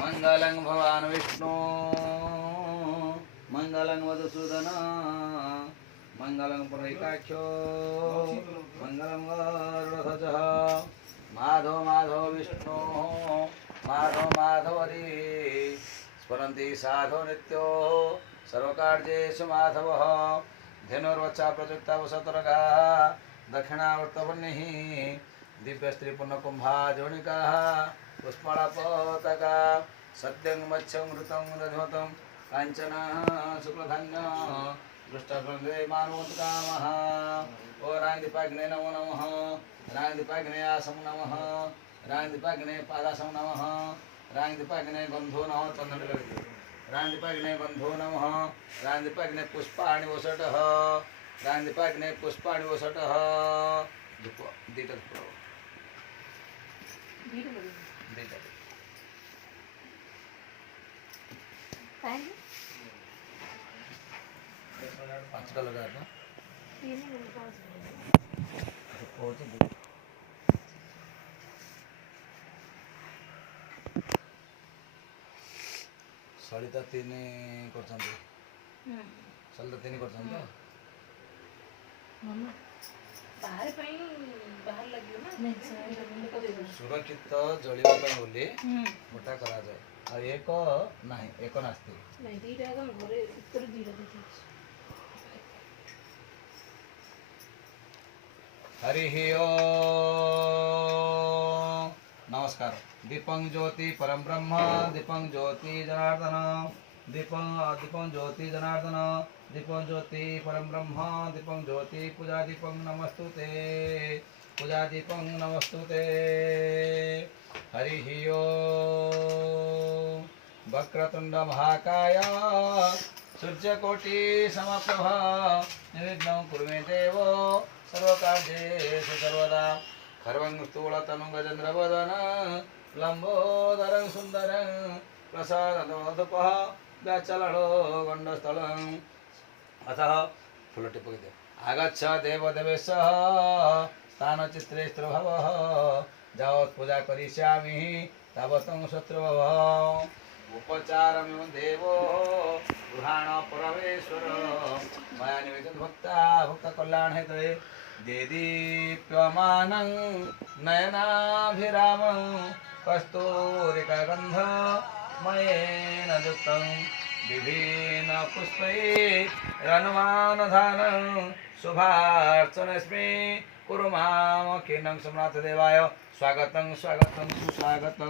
मंगलं भगवान् विष्णु मंगलं मधुसूदन मंगलं पुंडरीकाक्षो मंगलं गरुडध्वजः माधव माधव विष्णु माधव माधवरी स्मरन्ति साधो नित्यो सर्वकार्येषु माधवः धेनुर्वचा प्रयुक्ता वसतरगा दक्षिणावर्तवह्निः दिव्यस्त्रीपूर्णकुम्भा जोनिकाः पुष्पणपतका सत्यं मत्स्यं घृतं दधमतं काञ्चन शुक्लधान्य दृष्टभृङ्गे मानवोत्कामः ओ राङ्दिपाग्ने नमो नमः राङ्दिपाग्ने आसं नमः राङ्दिपाग्ने पादासं नमः राङ्दिपाग्ने गन्धो नमः चन्दनललिते राङ्दिपाग्ने गन्धो नमः राङ्दिपाग्ने पुष्पाणि वसटः राङ्दिपाग्ने पुष्पाणि वसटः दीटा पाँचटा लगा था सलिता तीन करछन्ते सलिता तीन करछन्ते मामा बाहर पई बाहर लगियो ना सुरक्षित जलिबा ପାଇଁ ବୋଲି मोटा करा जाए आ एक नाही एक नास्ती नहीं दीटा एकदम घरे उत्तर दीटा देखे हरि ओम नमस्कार दीपं ज्योति परम ब्रह्म दीपं ज्योति जनार्दन दीपं ज्योति जनार्दन दीपं ज्योति परम ब्रह्म दीपं ज्योति पूजा दीपं नमस्तुते पूजा दीपं नमस्तुते हरि ओम वक्रतुंड महाकाय सूर्यकोटि समप्रभ निर्विघ्नं कुरु मे देव सर्वकार्येषु सर्वदा खर्वं स्थूलतनुं गजेन्द्रवदन लम्बोदरं सुन्दरं प्रसादोदुपः व्याचलनो गण्डस्थलम् अतः फुलटिपके आगच्छ देवदेवेशः स्थानचित्रे स्त्रोभवः यावत् पूजा करिष्यामि तावतं शत्रुभवः उपचारमिव देवो गृहाण परमेश्वर मया निवेदितं भक्तकल्याण हेतवे देदीप्यमानं नयनाभिरामं कस्तूरिकागन्ध मयेन युक्तं विभिन्नपुष्पैरनुमानधानं शुभार्चनस्मि कुरु मां खिन्नं सोमनाथदेवाय स्वागतं स्वागतं सुस्वागतम्।